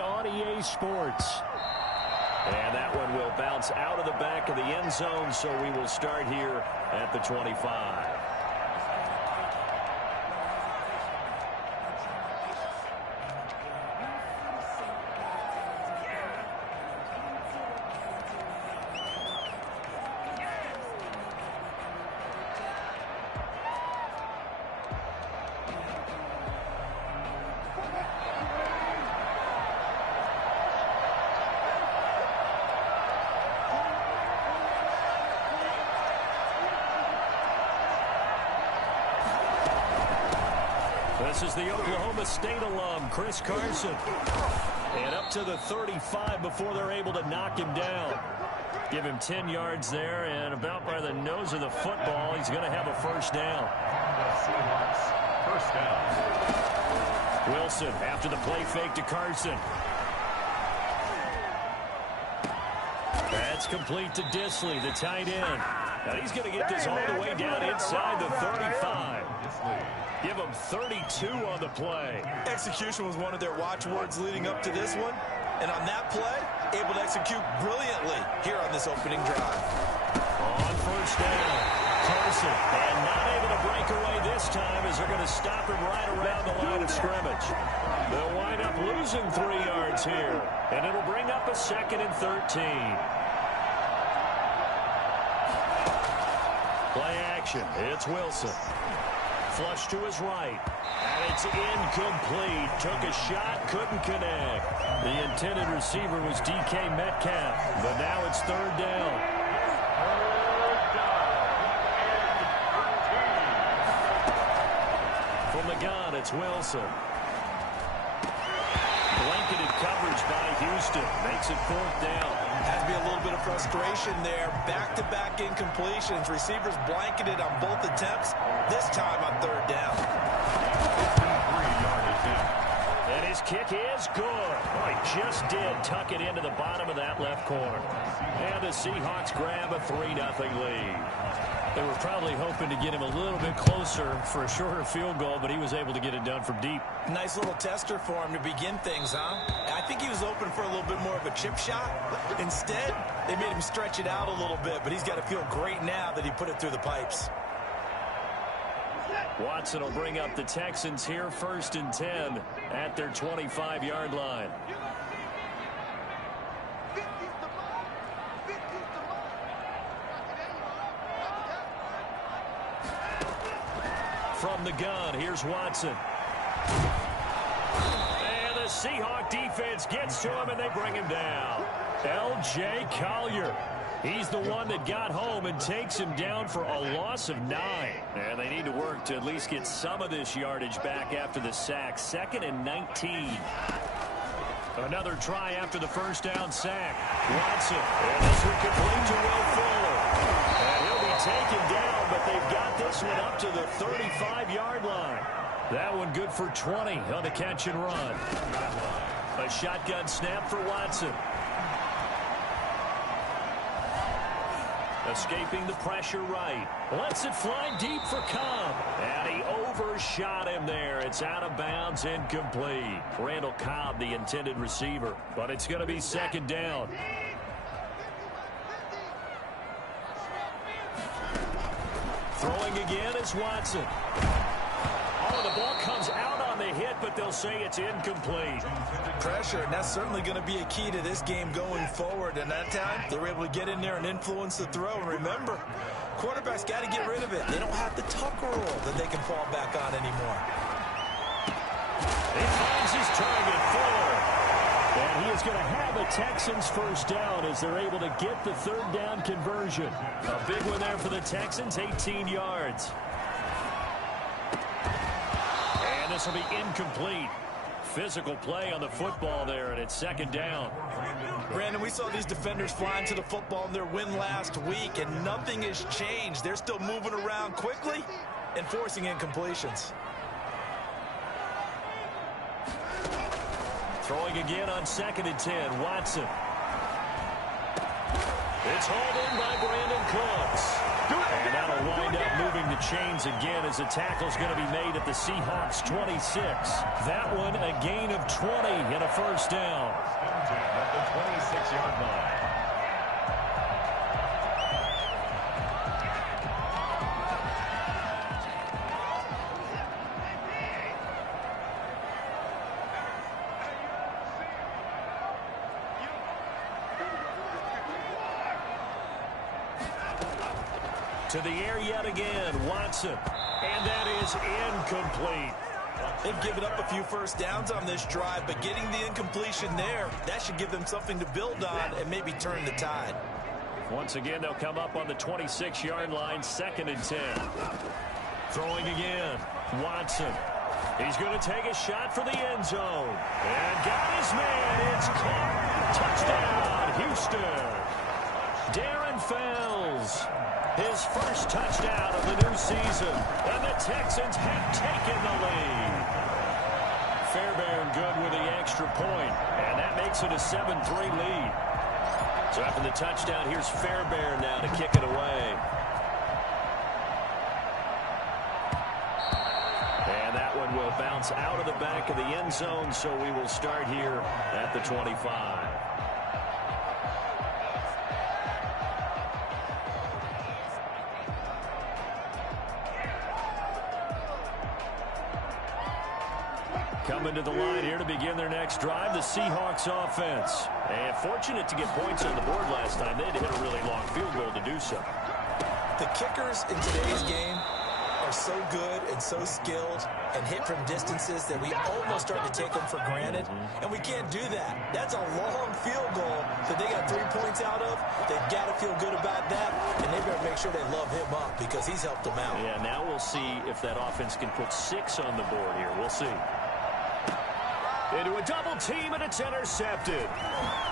on EA Sports. And that one will bounce out of the back of the end zone, so we will start here at the 25. This is the Oklahoma State alum, Chris Carson. And up to the 35 before they're able to knock him down. Give him 10 yards there, and about by the nose of the football, he's going to have a first down. Seahawks, first down. Wilson after the play fake to Carson. That's complete to Disley, the tight end. Now he's going to get this all the way down inside the 35. Give him 32 on the play. Execution was one of their watchwords leading up to this one. And on that play, able to execute brilliantly here on this opening drive. On first down, Carson. And not able to break away this time as they're going to stop him right around the line of scrimmage. They'll wind up losing 3 yards here. And it'll bring up a 2nd and 13. Play action. It's Wilson. Flush to his right. And it's incomplete. Took a shot, couldn't connect. The intended receiver was DK Metcalf. But now it's 3rd down. From the gun, it's Wilson. Blanketed coverage by Houston. Makes it 4th down. Has to be a little bit of frustration there. Back-to-back incompletions. Receivers blanketed on both attempts. This time on 3rd down. And his kick is good. Oh, he just did tuck it into the bottom of that left corner. And the Seahawks grab a 3-0 lead. They were probably hoping to get him a little bit closer for a shorter field goal, but he was able to get it done from deep. Nice little tester for him to begin things, huh? I think he was open for a little bit more of a chip shot. Instead, they made him stretch it out a little bit, but he's got to feel great now that he put it through the pipes. Watson will bring up the Texans here, 1st and 10 at their 25-yard line. From the gun, here's Watson. And the Seahawk defense gets to him, and they bring him down. L.J. Collier. He's the one that got home and takes him down for a loss of 9. And they need to work to at least get some of this yardage back after the sack. 2nd and 19. Another try after the first down sack. Watson. And this one complete to Will Fuller. And he'll be taken down, but they've got this one up to the 35-yard line. That one good for 20 on the catch and run. A shotgun snap for Watson. Escaping the pressure right. Lets it fly deep for Cobb. And he overshot him there. It's out of bounds, incomplete. Randall Cobb, the intended receiver. But it's going to be 2nd down. Throwing again is Watson. Oh, the ball comes out on the hit, but they'll say it's incomplete. Pressure, and that's certainly going to be a key to this game going forward. And that time, they were able to get in there and influence the throw. And remember, quarterbacks got to get rid of it. They don't have the tuck rule that they can fall back on anymore. He finds his target, Fuller. And he is going to have a Texans first down as they're able to get the 3rd down conversion. A big one there for the Texans, 18 yards. And this will be incomplete. Physical play on the football there, and it's 2nd down. Brandon, we saw these defenders flying to the football in their win last week, and nothing has changed. They're still moving around quickly and forcing incompletions. Throwing again on 2nd and 10, Watson. It's hauled in by Brandon Cooks. And that'll wind up moving the chains again as the tackle's going to be made at the Seahawks 26. That one a gain of 20 and a first down. At the 26-yard line. To the air yet again, Watson. And that is incomplete. They've given up a few first downs on this drive, but getting the incompletion there, that should give them something to build on and maybe turn the tide. Once again, they'll come up on the 26-yard line, 2nd and 10. Throwing again, Watson. He's going to take a shot for the end zone. And got his man. It's caught. Touchdown, Houston. Darren Fells. His first touchdown of the new season. And the Texans have taken the lead. Fairbairn good with the extra point. And that makes it a 7-3 lead. So after the touchdown, here's Fairbairn now to kick it away. And that one will bounce out of the back of the end zone, so we will start here at the 25. Coming to the line here to begin their next drive, the Seahawks offense. And fortunate to get points on the board last time. They had to hit a really long field goal to do so. The kickers in today's game are so good and so skilled and hit from distances that we almost start to take them for granted. And we can't do that. That's a long field goal that they got 3 points out of. They've got to feel good about that, and they better make sure they love him up because he's helped them out. Yeah, now we'll see if that offense can put 6 on the board here. We'll see. Into a double team, and it's intercepted.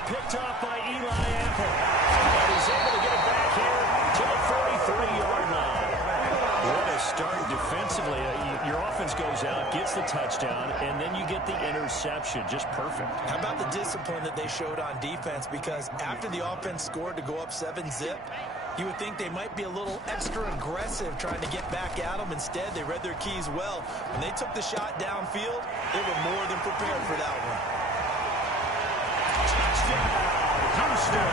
Picked off by Eli Apple. And he's able to get it back here to the 43-yard line. What a start defensively. Your offense goes out, gets the touchdown, and then you get the interception. Just perfect. How about the discipline that they showed on defense? Because after the offense scored to go up 7-zip, you would think they might be a little extra aggressive trying to get back at them. Instead, they read their keys well. When they took the shot downfield, they were more than prepared for that one. Touchdown, Houston.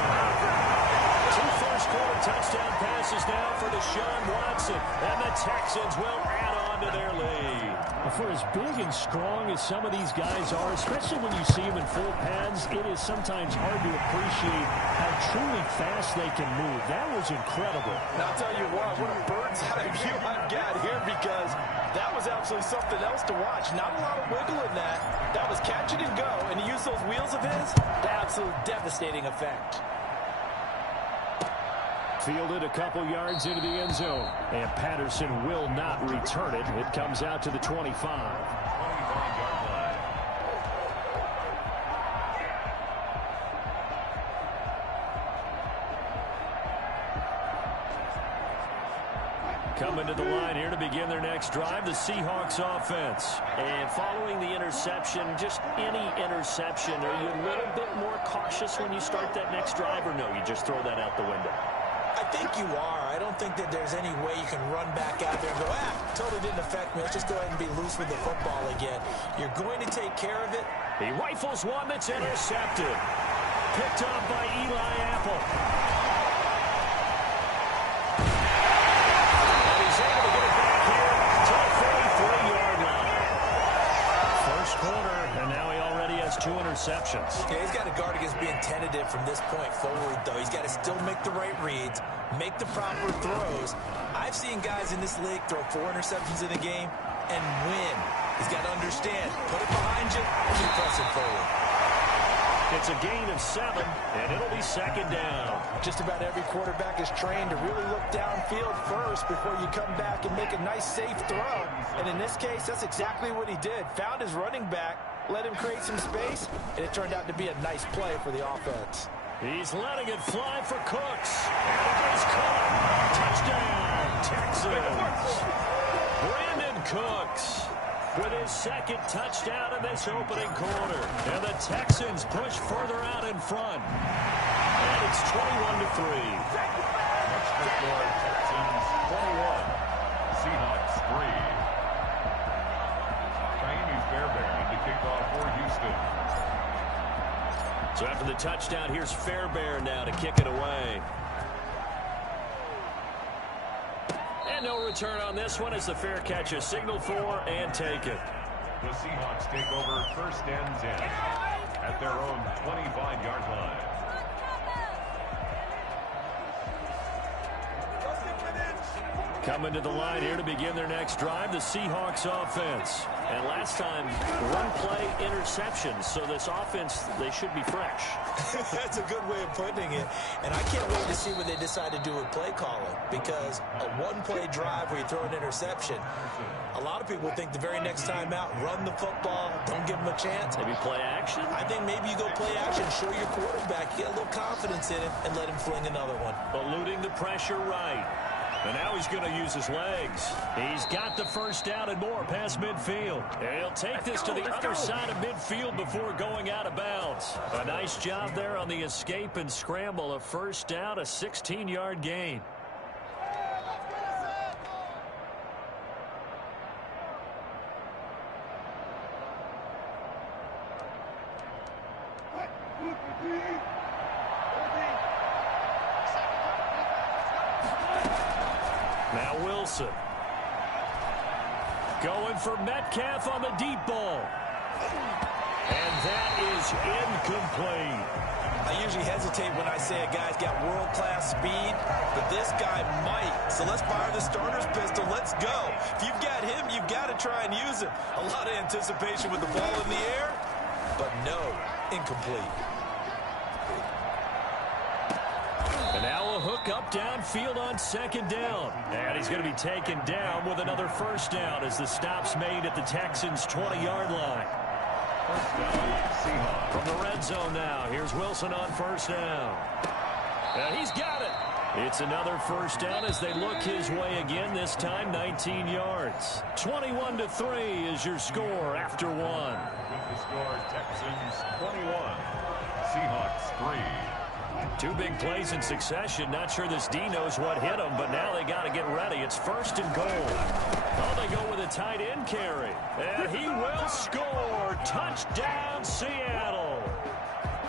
2 first-quarter touchdown passes now for Deshaun Watson. And the Texans will add on to their lead. For as big and strong as some of these guys are, especially when you see them in full pads, it is sometimes hard to appreciate how truly fast they can move. That was incredible. Now, I'll tell you what a bird's eye view I've got here because that was absolutely something else to watch. Not a lot of wiggle in that. That was catch it and go, and to use those wheels of his, the absolute devastating effect. Fielded a couple yards into the end zone. And Patterson will not return it. It comes out to the 25. 25-yard line. Coming to the line here to begin their next drive, the Seahawks offense. And following the interception, just any interception, are you a little bit more cautious when you start that next drive, or no, you just throw that out the window? I think you are. I don't think that there's any way you can run back out there and go, totally didn't affect me. Let's just go ahead and be loose with the football again. You're going to take care of it. He rifles one that's intercepted. Picked up by Eli Apple. And he's able to get it back here to the 43-yard line. First quarter, and now he already has 2 interceptions. Yeah, he's got to guard against being tentative from this point forward, though. He's got to still make the right reads, make the proper throws. I've seen guys in this league throw 4 interceptions in a game and win. He's got to understand, put it behind you, keep pressing forward. It's a gain of 7, and it'll be 2nd down. Just about every quarterback is trained to really look downfield first before you come back and make a nice, safe throw. And in this case, that's exactly what he did. Found his running back, let him create some space, and it turned out to be a nice play for the offense. He's letting it fly for Cooks. And it is caught. Touchdown, Texans. Brandon Cooks with his 2nd touchdown in this opening quarter. And the Texans push further out in front. And it's 21-3. Much before Texans Seahawks 3. Fairbairn to kick off for Houston. So after the touchdown, here's Fairbairn now to kick it away. And no return on this one as the fair catch is signaled for and taken. The Seahawks take over first and 10 at their own 25-yard line. Coming to the line here to begin their next drive, the Seahawks offense. And last time, one play interception. So this offense, they should be fresh. That's a good way of putting it. And I can't wait to see what they decide to do with play calling. Because a one-play drive where you throw an interception, a lot of people think the very next time out, run the football, don't give them a chance. Maybe play action? I think maybe you go play action, show your quarterback, get a little confidence in him, and let him fling another one. Eluding the pressure right. And now he's going to use his legs. He's got the first down and more past midfield. And he'll take this to the other side of midfield before going out of bounds. A nice job there on the escape and scramble. A first down, a 16-yard gain. Now Wilson. Going for Metcalf on the deep ball. And that is incomplete. I usually hesitate when I say a guy's got world-class speed, but this guy might. So let's fire the starter's pistol. Let's go. If you've got him, you've got to try and use him. A lot of anticipation with the ball in the air, but no, incomplete. And now a hook up downfield on second down. And he's going to be taken down with another first down as the stop's made at the Texans' 20-yard line. First down, Seahawks. From the red zone now, here's Wilson on first down. And he's got it. It's another first down as they look his way again, this time 19 yards. 21-3 is your score after one. With the score, Texans 21, Seahawks 3. Two big plays in succession. Not sure this D knows what hit him, but now they got to get ready. It's first and goal. Oh, they go with a tight end carry. And he will score. Touchdown, Seattle.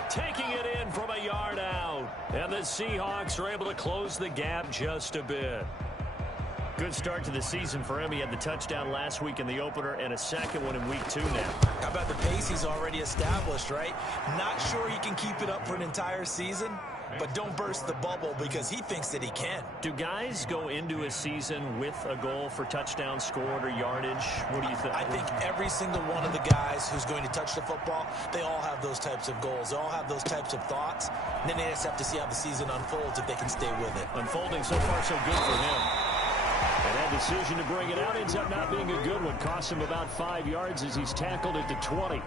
Taking it in from a yard out. And the Seahawks are able to close the gap just a bit. Good start to the season for him. He had the touchdown last week in the opener and a second one in week 2 now. How about the pace he's already established, right? Not sure he can keep it up for an entire season, but don't burst the bubble because he thinks that he can. Do guys go into a season with a goal for touchdown scored or yardage? What do you think? I think every single one of the guys who's going to touch the football, they all have those types of goals. They all have those types of thoughts. And then they just have to see how the season unfolds if they can stay with it. Unfolding so far so good for him. And that decision to bring it out ends up not being a good one. Cost him about 5 yards as he's tackled at the 20.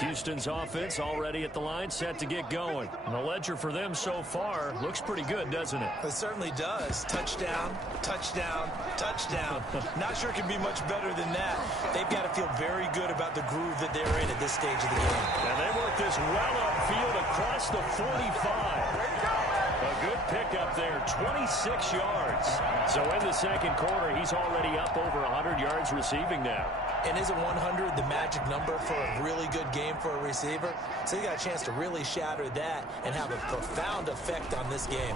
Houston's offense already at the line, set to get going. And the ledger for them so far looks pretty good, doesn't it? It certainly does. Touchdown, touchdown, touchdown. Not sure it can be much better than that. They've got to feel very good about the groove that they're in at this stage of the game. And they work this well upfield across the 45. A good pickup there, 26 yards. So in the second quarter, he's already up over 100 yards receiving now. And isn't 100 the magic number for a really good game for a receiver? So he got a chance to really shatter that and have a profound effect on this game.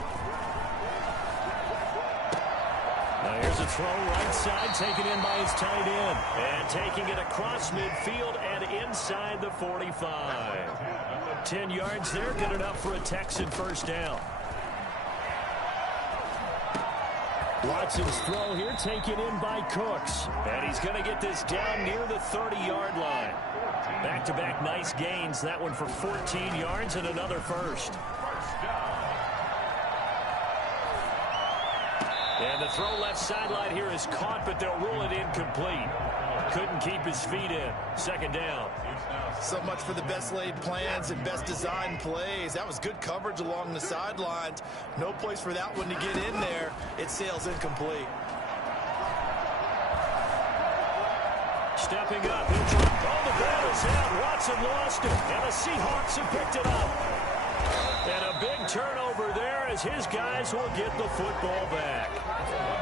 Now here's a throw right side, taken in by his tight end. And taking it across midfield and inside the 45. 10 yards there, good enough for a Texan first down. Watson's throw here taken in by Cooks. And he's going to get this down near the 30-yard line. Back-to-back nice gains. That one for 14 yards and another first. And the throw left sideline here is caught, but they'll rule it incomplete. Couldn't keep his feet in. Second down. So much for the best laid plans and best designed plays. That was good coverage along the sidelines. No place for that one to get in there. It sails incomplete. stepping up. Oh, the ball is out. Watson lost it, and the Seahawks have picked it up. And a big turnover there as his guys will get the football back.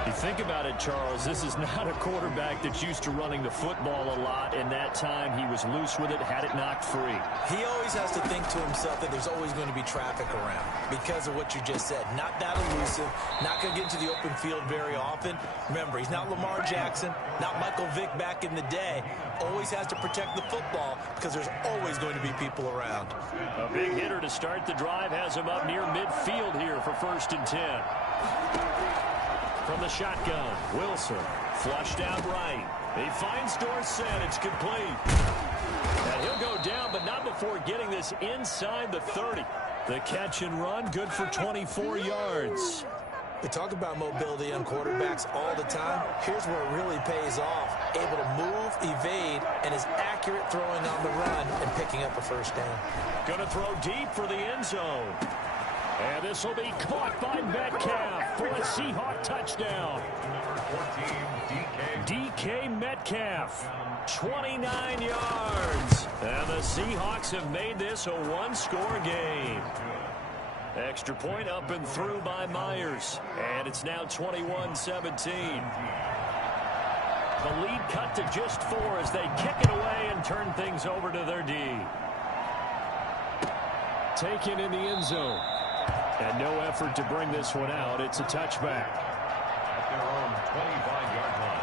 You think about it, Charles, this is not a quarterback that's used to running the football a lot, and that time he was loose with it, had it knocked free. He always has to think to himself that there's always going to be traffic around because of what you just said. Not that elusive, not going to get into the open field very often. Remember, he's not Lamar Jackson, not Michael Vick back in the day. Always has to protect the football because there's always going to be people around. A big hitter to start the drive has him up near midfield here for 1st and 10. From the shotgun, Wilson flushed out right. He finds Dorsett. It's complete. And he'll go down, but not before getting this inside the 30. The catch and run, good for 24 yards. We talk about mobility on quarterbacks all the time. Here's where it really pays off. Able to move, evade, and is accurate throwing on the run and picking up a 1st down. Going to throw deep for the end zone. And this will be caught by Metcalf for a Seahawk touchdown. DK Metcalf, 29 yards. And the Seahawks have made this a one-score game. Extra point up and through by Myers. And it's now 21-17. The lead cut to just 4 as they kick it away and turn things over to their D. Taken in the end zone. And no effort to bring this one out. It's a touchback. At their own 25-yard line.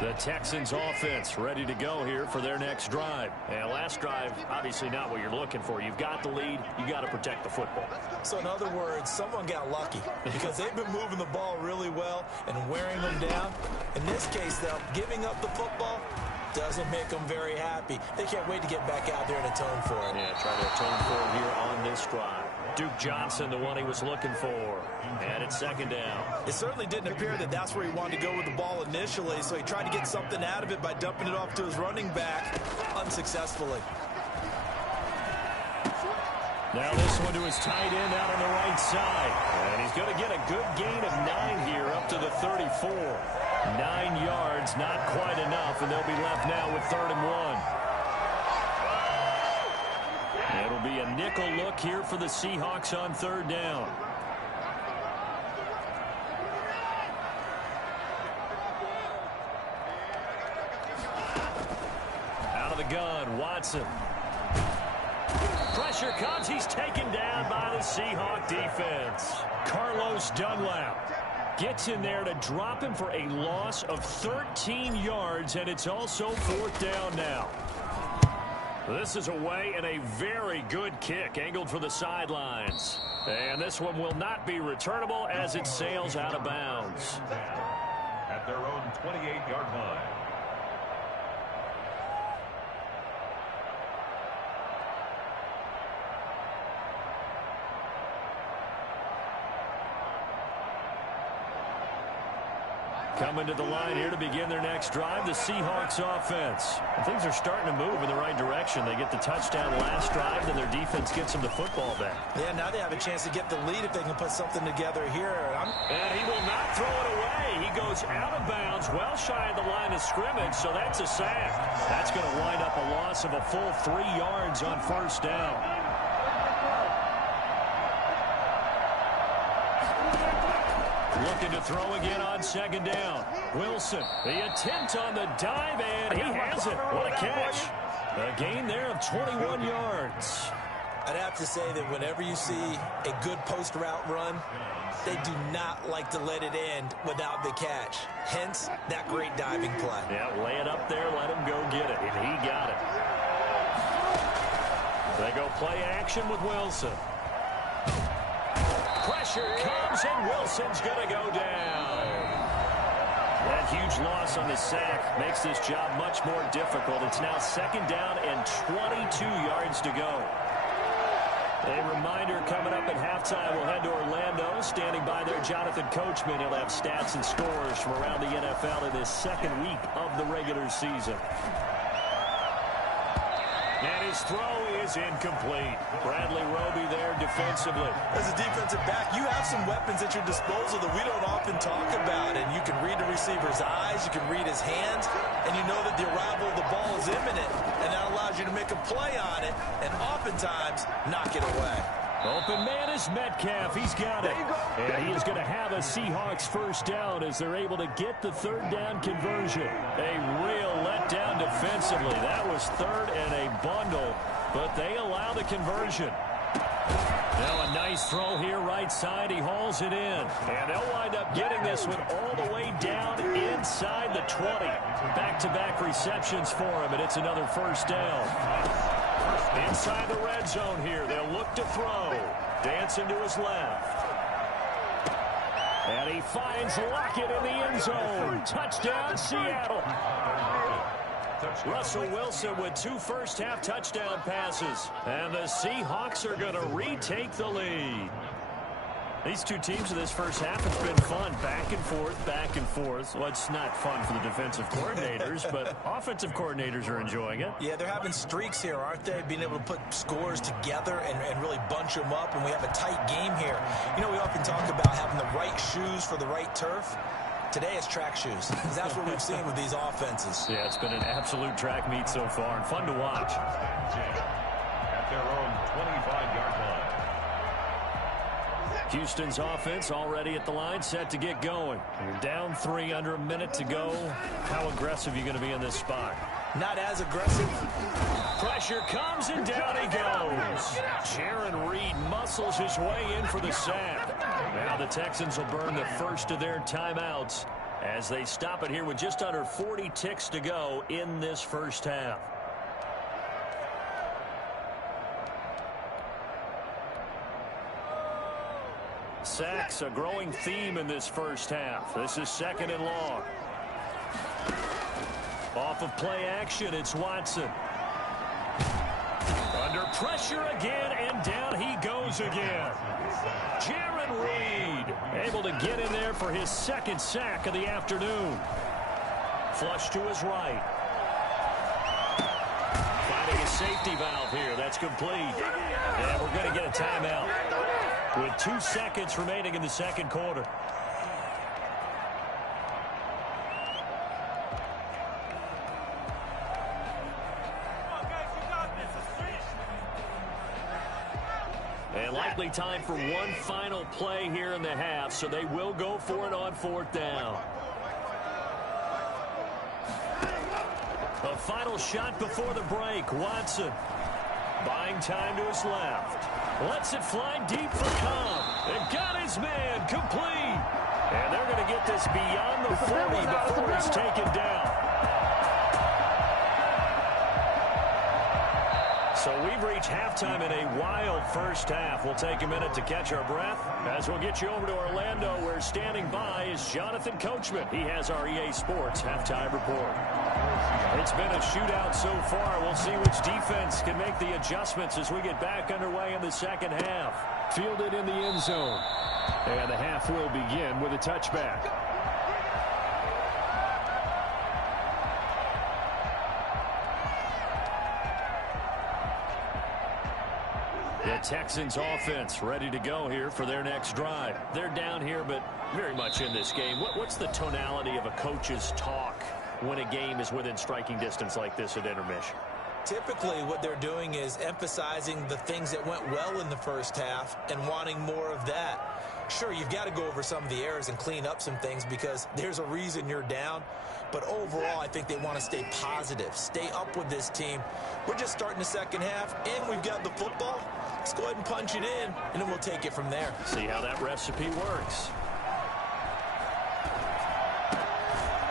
The Texans offense ready to go here for their next drive. And last drive, obviously not what you're looking for. You've got the lead. You got to protect the football. So in other words, someone got lucky because they've been moving the ball really well and wearing them down. In this case, though, giving up the football doesn't make them very happy. They can't wait to get back out there and atone for it. Yeah, try to atone for it here on this drive. Duke Johnson, the one he was looking for. And it's 2nd down. It certainly didn't appear that that's where he wanted to go with the ball initially, so he tried to get something out of it by dumping it off to his running back unsuccessfully. Now this one to his tight end out on the right side. And he's going to get a good gain of 9 here up to the 34. 9 yards, not quite enough, and they'll be left now with 3rd and 1. It'll be a nickel look here for the Seahawks on 3rd down. Out of the gun, Watson. Pressure comes. He's taken down by the Seahawk defense. Carlos Dunlap gets in there to drop him for a loss of 13 yards, and it's also 4th down now. This is away and a very good kick angled for the sidelines. And this one will not be returnable as it sails out of bounds. At their own 28-yard line. Coming to the line here to begin their next drive, the Seahawks offense. And things are starting to move in the right direction. They get the touchdown last drive, and their defense gets them the football back. Yeah, now they have a chance to get the lead if they can put something together here. And he will not throw it away. He goes out of bounds, well shy of the line of scrimmage, so that's a sack. That's going to wind up a loss of a full 3 yards on 1st down. Looking to throw again on 2nd down. Wilson, the attempt on the dive, and he has it. What a catch. A gain there of 21 yards. I'd have to say that whenever you see a good post route run, they do not like to let it end without the catch. Hence, that great diving play. Yeah, lay it up there, let him go get it, and he got it. They go play action with Wilson. Pressure comes, and Wilson's going to go down. That huge loss on the sack makes this job much more difficult. It's now 2nd down and 22 yards to go. A reminder coming up at halftime, we'll head to Orlando. Standing by there, Jonathan Coachman. He'll have stats and scores from around the NFL in this 2nd week of the regular season. And his throw is incomplete. Bradley Roby there defensively. As a defensive back, you have some weapons at your disposal that we don't often talk about. And you can read the receiver's eyes, you can read his hands, and you know that the arrival of the ball is imminent. And that allows you to make a play on it and oftentimes knock it away. Open man is Metcalf. He's got it. And he is going to have a Seahawks first down as they're able to get the third down conversion. A real letdown defensively. That was third and a bundle, but they allow the conversion. Now a nice throw here right side. He hauls it in. And they'll wind up getting this one all the way down inside the 20. Back-to-back receptions for him, and it's another first down. Inside the red zone here. They'll look to throw. Dancing to his left. And he finds Lockett in the end zone. Touchdown, Seattle. Russell Wilson with 2 first-half touchdown passes. And the Seahawks are going to retake the lead. These two teams in this first half, it's been fun. Back and forth, back and forth. Well, it's not fun for the defensive coordinators, but offensive coordinators are enjoying it. Yeah, they're having streaks here, aren't they? Being able to put scores together and really bunch them up, and we have a tight game here. You know, we often talk about having the right shoes for the right turf. Today it's track shoes, because that's what we've seen with these offenses. Yeah, it's been an absolute track meet so far, and fun to watch. At their own 25-yard line. Houston's offense already at the line, set to get going. You're down 3, under a minute to go. How aggressive are you going to be in this spot? Not as aggressive. Pressure comes, and down he goes. Jaron Reed muscles his way in for the sack. Now the Texans will burn the first of their timeouts as they stop it here with just under 40 ticks to go in this first half. Sacks, a growing theme in this first half. This is 2nd and long. Off of play action, it's Watson. Under pressure again, and down he goes again. Jaron Reed able to get in there for his 2nd sack of the afternoon. Flush to his right. Finding a safety valve here. That's complete. And we're going to get a timeout with 2 seconds remaining in the second quarter. And likely time for one final play here in the half, so they will go for it on 4th down. A final shot before the break. Watson buying time to his left. Lets it fly deep for Cobb. They've got his man complete. And they're going to get this beyond the 40 before he's taken down. So we've reached halftime in a wild first half. We'll take a minute to catch our breath as we'll get you over to Orlando, where standing by is Jonathan Coachman. He has our EA Sports halftime report. It's been a shootout so far. We'll see which defense can make the adjustments as we get back underway in the second half. Fielded in the end zone. And the half will begin with a touchback. The Texans offense ready to go here for their next drive. They're down here, but very much in this game. What's the tonality of a coach's talk when a game is within striking distance like this at intermission? Typically, what they're doing is emphasizing the things that went well in the first half and wanting more of that. Sure, you've got to go over some of the errors and clean up some things because there's a reason you're down. But overall, I think they want to stay positive, stay up with this team. We're just starting the second half, and we've got the football. Let's go ahead and punch it in, and then we'll take it from there. See how that recipe works.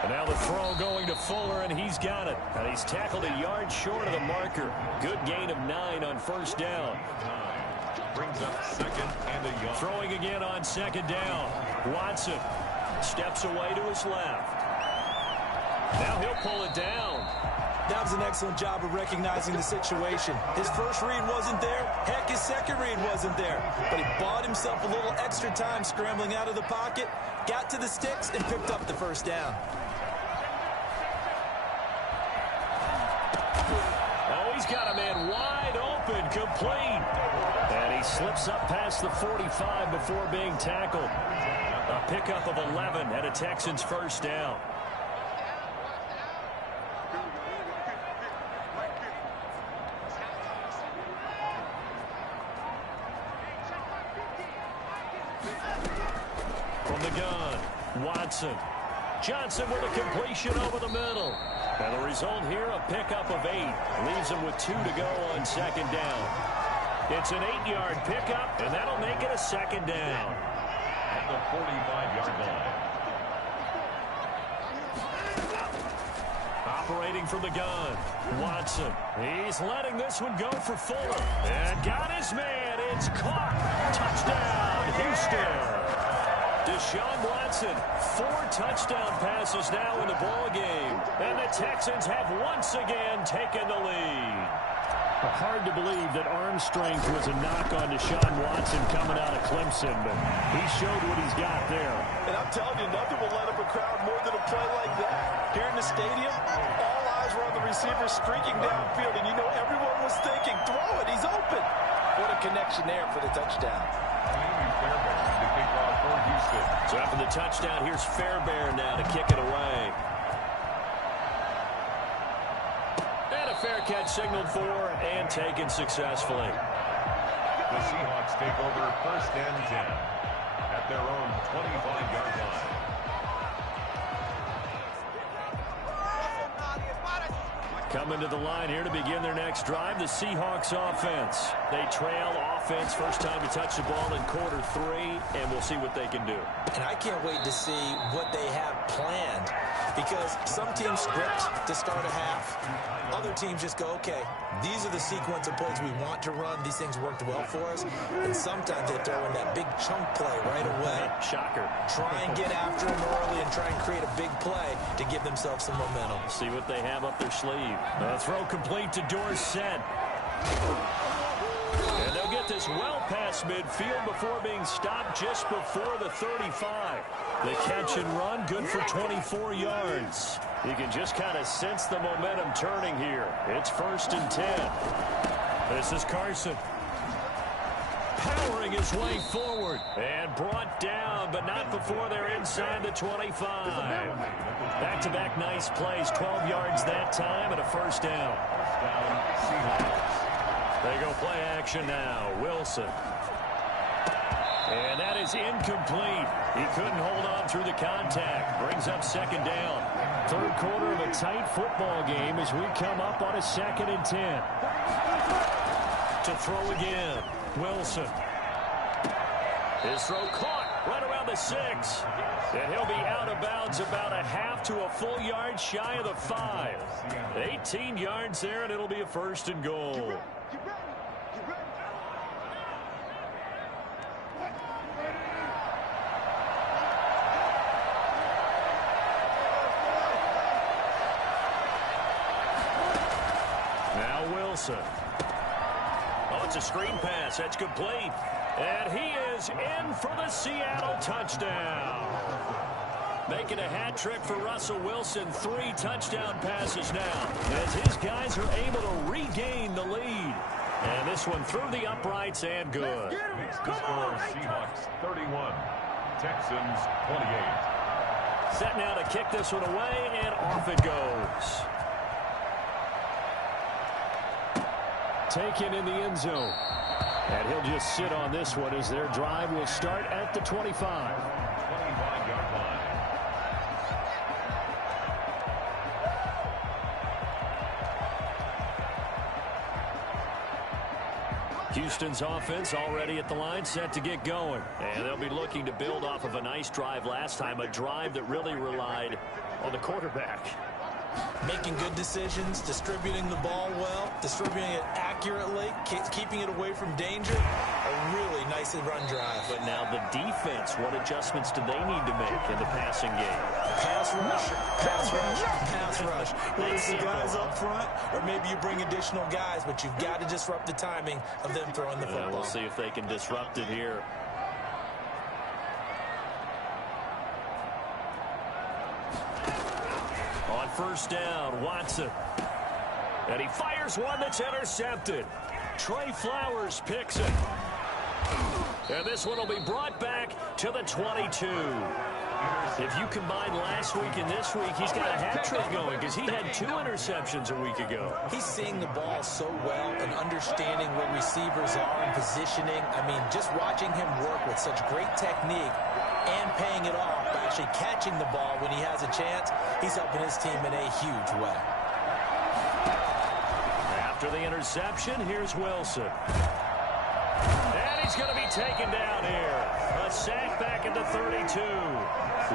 And now the throw going to Fuller, and he's got it. And he's tackled a yard short of the marker. Good gain of 9 on first down. Brings up 2nd and a yard. Throwing again on 2nd down. Watson steps away to his left. Now he'll pull it down. That was an excellent job of recognizing the situation. His first read wasn't there. Heck, his second read wasn't there. But he bought himself a little extra time scrambling out of the pocket, got to the sticks, and picked up the first down. Oh, He's got a man wide open, complete. And he slips up past the 45 before being tackled. A pickup of 11 and a Texans first down. From the gun, Watson. Johnson with a completion over the middle. And the result here, a pickup of 8. Leaves him with 2 to go on second down. It's an 8-yard pickup, and that'll make it a second down. At the 45-yard line. Operating from the gun, Watson. He's letting this one go for Fuller. And got his man. It's caught. Touchdown, Houston. Deshaun Watson, 4 touchdown passes now in the ballgame. And the Texans have once again taken the lead. Hard to believe that arm strength was a knock on Deshaun Watson coming out of Clemson, but he showed what he's got there. And I'm telling you, nothing will let up a crowd more than a play like that. Here in the stadium, all eyes were on the receiver streaking downfield, and you know everyone was thinking, throw it, he's open. What a connection there for the touchdown. So after the touchdown, here's Fairbairn now to kick it away. And a fair catch signaled for and taken successfully. The Seahawks take over first and 10 at their own 25-yard line. Coming to the line here to begin their next drive, the Seahawks offense. They trail offense, first time to touch the ball in quarter 3, and we'll see what they can do. And I can't wait to see what they have planned, because some teams script to start a half. Other teams just go, okay, these are the sequence of plays we want to run. These things worked well for us. And sometimes they throw in that big chunk play right away. Shocker. Try and get after them early and try and create a big play to give themselves some momentum. See what they have up their sleeve. Throw complete to Dorsett. And they'll get this well past midfield before being stopped just before the 35. The catch and run, good for 24 yards. You can just kind of sense the momentum turning here. It's first and 10. This is Carson. Powering his way forward. And brought down, but not before they're inside the 25. Back-to-back nice plays. 12 yards that time and a first down. They go play action now. Wilson. And that is incomplete. He couldn't hold on through the contact. Brings up second down. Third quarter of a tight football game as we come up on a 2nd and 10. To throw again. Wilson. His throw caught right around the 6. And he'll be out of bounds about a half to a full yard shy of the 5. 18 yards there, and it'll be a first and goal. Now Wilson. Oh, it's a screen pass. That's complete. And he is in for the Seattle touchdown. Making a hat trick for Russell Wilson. 3 touchdown passes now as his guys are able to regain the lead. And this one through the uprights and good. Makes the score Seahawks 31, Texans 28. Set now to kick this one away, and off it goes. Taken in the end zone. And he'll just sit on this one as their drive will start at the 25. 25-yard line. Houston's offense already at the line, set to get going. And they'll be looking to build off of a nice drive last time, a drive that really relied on the quarterback. Making good decisions, distributing the ball well, distributing it accurately, keeping it away from danger. A really nice run drive. But now the defense, what adjustments do they need to make in the passing game? Pass rush, pass rush, pass rush. Whether it's the guys up front or maybe you bring additional guys, but you've got to disrupt the timing of them throwing the football. We'll see if they can disrupt it here. On first down, Watson. And he fires one that's intercepted. Trey Flowers picks it. And this one will be brought back to the 22. If you combine last week and this week, he's got a hat trick going because he had 2 interceptions a week ago. He's seeing the ball so well and understanding where receivers are and positioning. I mean, just watching him work with such great technique and paying it off by actually catching the ball when he has a chance, he's helping his team in a huge way. After the interception, here's Wilson. And he's going to be taken down here. A sack back at the 32.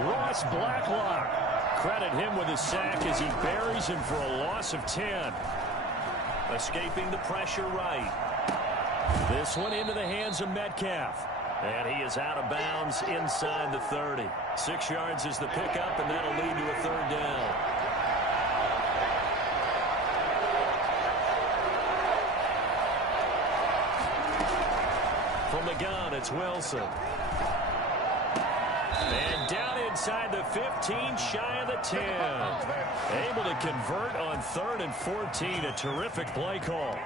Ross Blacklock. Credit him with a sack as he buries him for a loss of 10. Escaping the pressure right. This one into the hands of Metcalf. And he is out of bounds inside the 30. 6 yards is the pickup, and that'll lead to a 3rd down. From the gun, it's Wilson. And down inside the 15, shy of the 10. Able to convert on 3rd and 14. A terrific play call.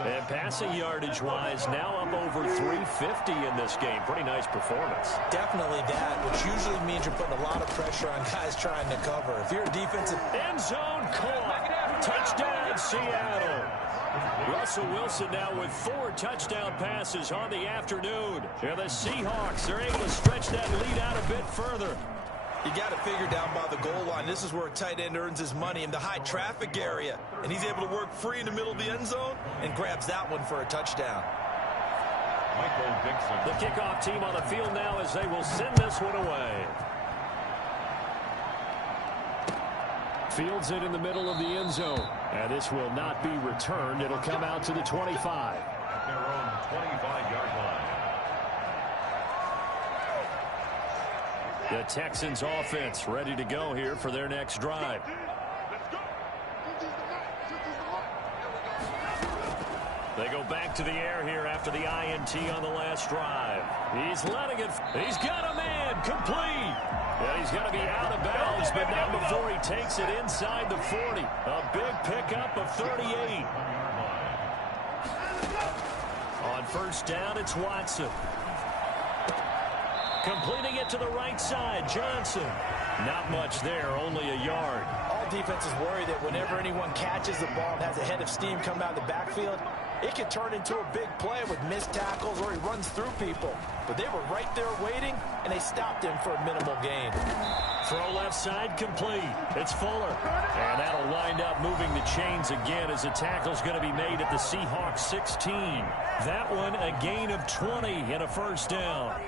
And passing yardage-wise, now up over 350 in this game. Pretty nice performance. Definitely that, which usually means you're putting a lot of pressure on guys trying to cover. If you're a defensive... End zone caught. Touchdown, Seattle. Russell Wilson now with 4 touchdown passes on the afternoon. And the Seahawks are able to stretch that lead out a bit further. You got to figure down by the goal line. This is where a tight end earns his money in the high traffic area. And he's able to work free in the middle of the end zone and grabs that one for a touchdown. Michael Dixon. The kickoff team on the field now as they will send this one away. Fields it in the middle of the end zone. And this will not be returned. It'll come out to the 25. At their own 25-yard line. The Texans offense ready to go here for their next drive. They go back to the air here after the INT on the last drive. He's letting it. He's got a man complete. And he's got to be out of bounds, but not before he takes it inside the 40. A big pickup of 38. On first down, it's Watson. Completing it to the right side, Johnson. Not much there, only a yard. All defenses worry that whenever anyone catches the ball and has a head of steam come out of the backfield, it can turn into a big play with missed tackles or he runs through people. But they were right there waiting, and they stopped him for a minimal gain. Throw left side complete. It's Fuller. And that'll wind up moving the chains again as the tackle's going to be made at the Seahawks 16. That one a gain of 20 and a first down.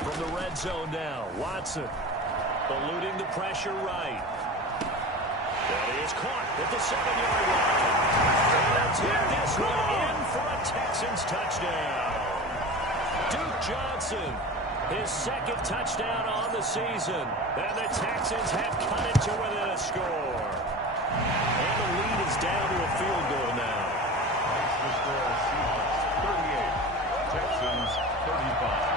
From the red zone now, Watson eluding the pressure right. And he is caught at the 7-yard line. And take this one in for a Texans touchdown. Duke Johnson, his 2nd touchdown on the season. And the Texans have cut it to within a score. And the lead is down to a field goal now. That's the score. Seahawks 38, Texans 35.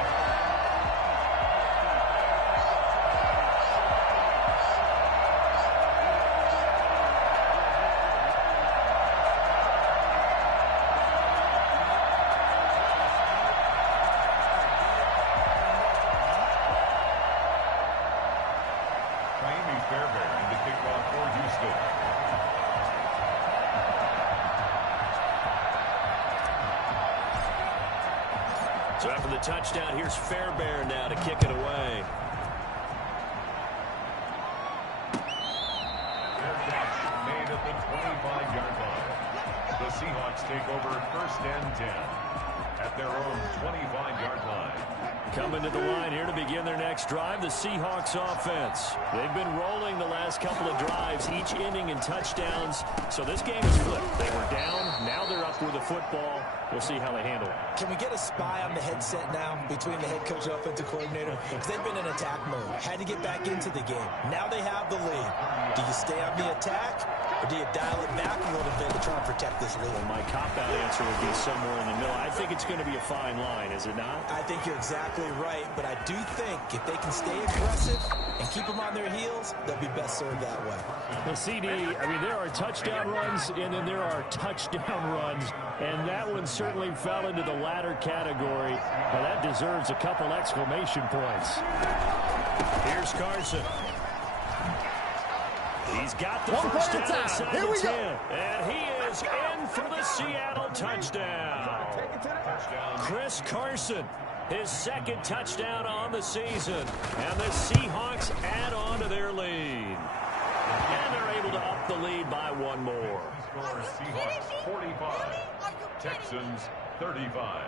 So after the touchdown, here's Fairbairn now to kick it away. Fair catch made at the 25-yard line. The Seahawks take over 1st and 10 at their own 25-yard line. Coming to the line here to begin their next drive, the Seahawks offense. They've been rolling the last couple of drives, each ending in touchdowns. So this game is flipped. They were down, now they're up with the football. We'll see how they handle it. Can we get a spy on the headset now between the head coach and offensive coordinator? Because they've been in attack mode. Had to get back into the game. Now they have the lead. Do you stay on the attack, or do you dial it back a little bit to try and protect this lead? Well, my cop-out answer would be somewhere in the middle. I think it's going going to be a fine line, is it not? I think you're exactly right, but I do think if they can stay aggressive and keep them on their heels, they'll be best served that way. The CD, I mean, there are touchdown runs, and then there are touchdown runs, and that one certainly fell into the latter category. Now, that deserves a couple exclamation points. Here's Carson. He's got the first down inside the 10. And he is in for the Seattle touchdown. Chris Carson, his second touchdown on the season. And the Seahawks add on to their lead. And they're able to up the lead by one more. Seahawks 45, Texans 35.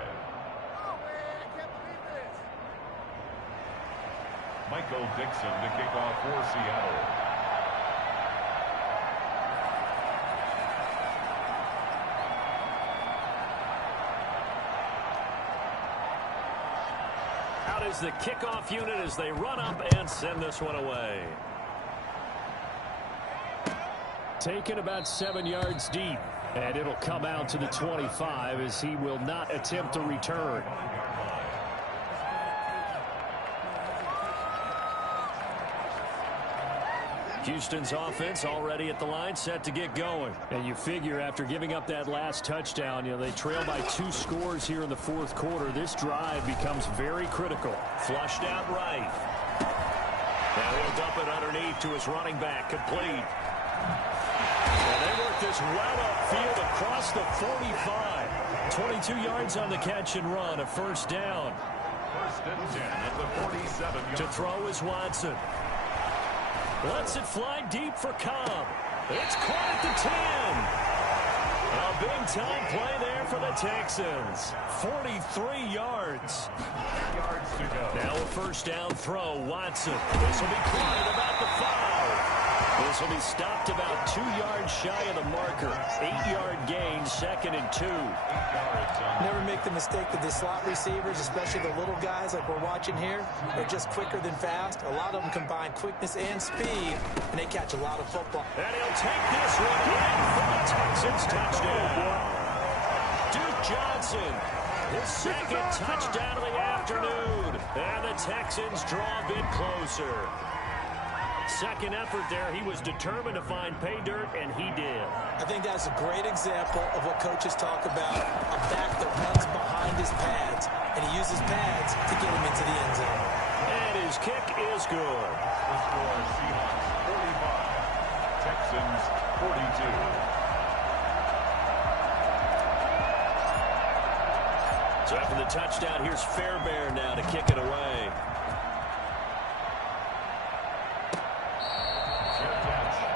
Michael Dixon to kick off for Seattle. Out is the kickoff unit as they run up and send this one away. Taken about 7 yards deep, and it'll come out to the 25 as he will not attempt to return. Houston's offense already at the line, set to get going. And you figure after giving up that last touchdown, they trail by 2 scores here in the fourth quarter. This drive becomes very critical. Flushed out right. Now he'll dump it underneath to his running back, complete. And they work this well upfield across the 45. 22 yards on the catch and run, a first down. First and 10 at the 47. To throw is Watson. Lets it fly deep for Cobb. It's caught at the 10. A big-time play there for the Texans. 43 yards. Yards to go. Now a first down throw. Watson. This will be caught at about the 5. This will be stopped about 2 yards shy of the marker. 8-yard gain, 2nd and 2. 8 yards on. Never make the mistake that the slot receivers, especially the little guys like we're watching here, are just quicker than fast. A lot of them combine quickness and speed, and they catch a lot of football. And he'll take this one in for the Texans touchdown. Duke Johnson, his second touchdown of the afternoon. And the Texans draw a bit closer. Second effort there, he was determined to find pay dirt, and he did. I think that's a great example of what coaches talk about, a back that runs behind his pads, and he uses pads to get him into the end zone. And his kick is good. The score, Seahawks 45, Texans 42. So after the touchdown, here's Fairbairn now to kick it away.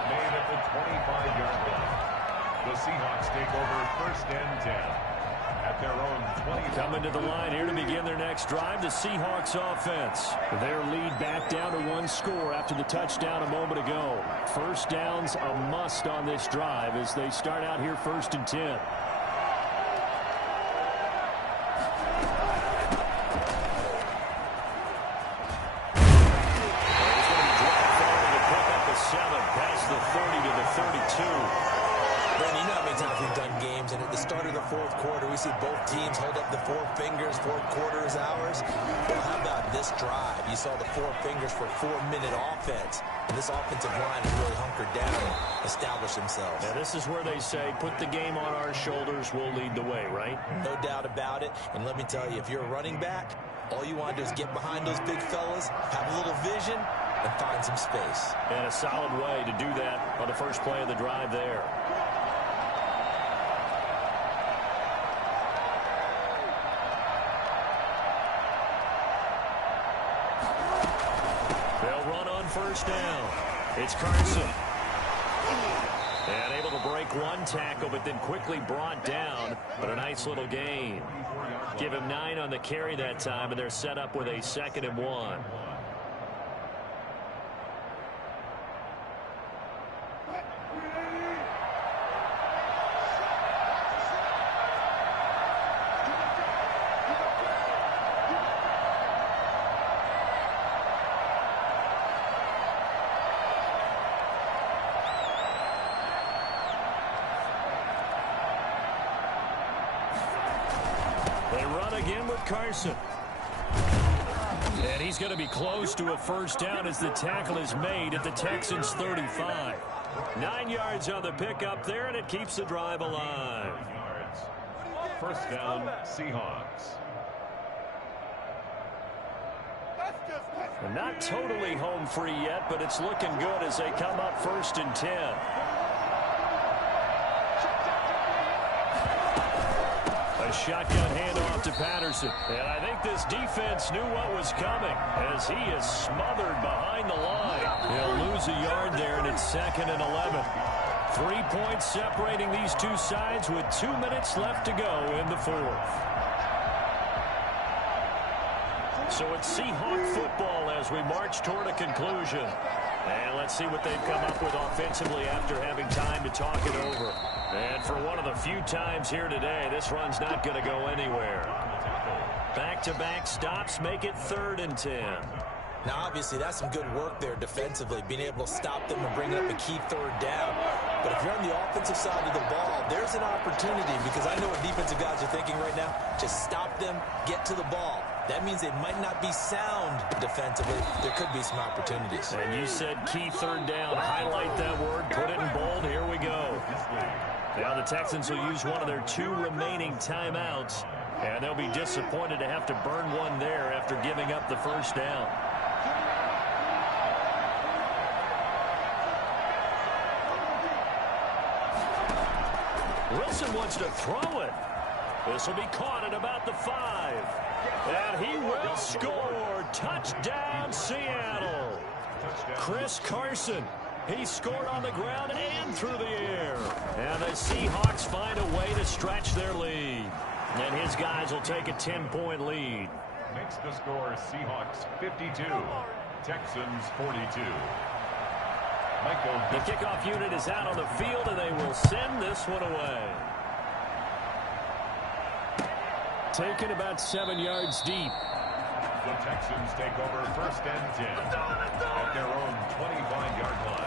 Made at the 25-yard line. The Seahawks take over first and 10 at their own 20. Coming to the line here to begin their next drive, the Seahawks offense. Their lead back down to 1 score after the touchdown a moment ago. First down's a must on this drive as they start out here 1st and 10. The 30 to the 32. Brandon, you know how many times we've done games, and at the start of the fourth quarter, we see both teams hold up the 4 fingers, 4 quarters, hours. Well, how about this drive? You saw the 4 fingers for 4-minute offense, and this offensive line has really hunkered down and established themselves. Now, this is where they say, put the game on our shoulders, we'll lead the way, right? No doubt about it, and let me tell you, if you're a running back, all you want to do is get behind those big fellas, have a little vision, and find some space. And a solid way to do that on the first play of the drive there. They'll run on first down. It's Carson. And able to break 1 tackle, but then quickly brought down. But a nice little gain. Give him 9 on the carry that time, and they're set up with a 2nd and 1. They run again with Carson. And he's going to be close to a first down as the tackle is made at the Texans' 35. 9 yards on the pickup there, and it keeps the drive alive. First down, Seahawks. Not totally home free yet, but it's looking good as they come up 1st and 10. A shotgun handoff to Patterson. And I think this defense knew what was coming as he is smothered behind the line. He'll lose a yard there, and it's 2nd and 11. 3 points separating these two sides with 2 minutes left to go in the 4th. So it's Seahawk football as we march toward a conclusion. And let's see what they've come up with offensively after having time to talk it over. And for one of the few times here today, this run's not going to go anywhere. Back-to-back stops make it 3rd and 10. Now, obviously, that's some good work there defensively, being able to stop them and bring up a key 3rd down. But if you're on the offensive side of the ball, there's an opportunity, because I know what defensive guys are thinking right now. Just stop them, get to the ball. That means they might not be sound defensively. There could be some opportunities. And you said key 3rd down. Highlight that word. Put it in bold. Here we go. Now the Texans will use one of their 2 remaining timeouts. And they'll be disappointed to have to burn one there after giving up the first down. Wilson wants to throw it. This will be caught at about the 5. And he will score. Touchdown, Seattle. Chris Carson. He scored on the ground and through the air. And the Seahawks find a way to stretch their lead. And his guys will take a 10-point lead. Makes the score Seahawks 52, Texans 42. The kickoff unit is out on the field, and they will send this one away. Taken about 7 yards deep. The Texans take over 1st and 10 at their own 25-yard line.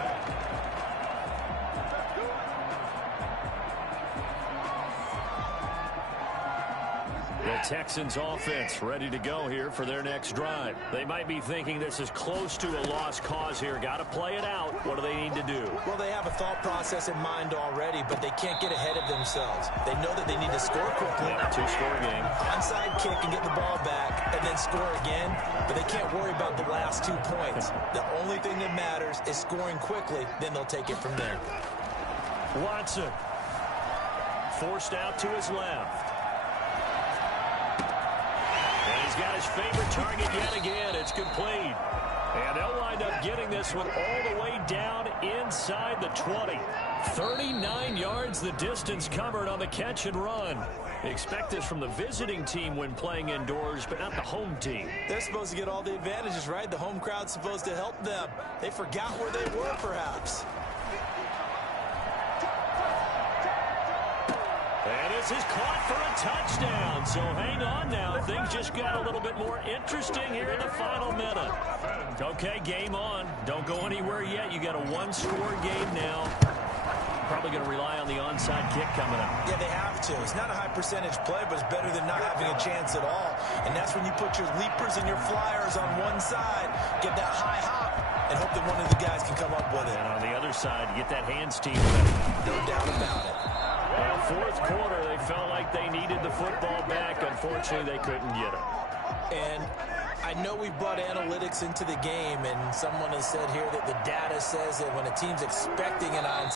The Texans offense ready to go here for their next drive. They might be thinking this is close to a lost cause here. Got to play it out. What do they need to do? Well, they have a thought process in mind already, but they can't get ahead of themselves. They know that they need to score quickly. Yeah, 2-score game. Onside kick and get the ball back and then score again, but they can't worry about the last 2 points. The only thing that matters is scoring quickly, then they'll take it from there. Watson forced out to his left. He's got his favorite target yet again. It's complete. And they'll wind up getting this one all the way down inside the 20. 39 yards the distance covered on the catch and run. Expect this from the visiting team when playing indoors, but not the home team. They're supposed to get all the advantages, right? The home crowd's supposed to help them. They forgot where they were, perhaps. And this is caught for a touchdown. So hang on now. Things just got a little bit more interesting here in the final minute. Okay, game on. Don't go anywhere yet. You got a 1-score game now. Probably going to rely on the onside kick coming up. Yeah, they have to. It's not a high percentage play, but it's better than not having a chance at all. And that's when you put your leapers and your flyers on one side, get that high hop, and hope that one of the guys can come up with it. And on the other side, you get that hands team. No doubt about it. Well, 4th quarter, they felt like they needed the football back. Unfortunately, they couldn't get it. And I know we brought analytics into the game, and someone has said here that the data says that when a team's expecting an onside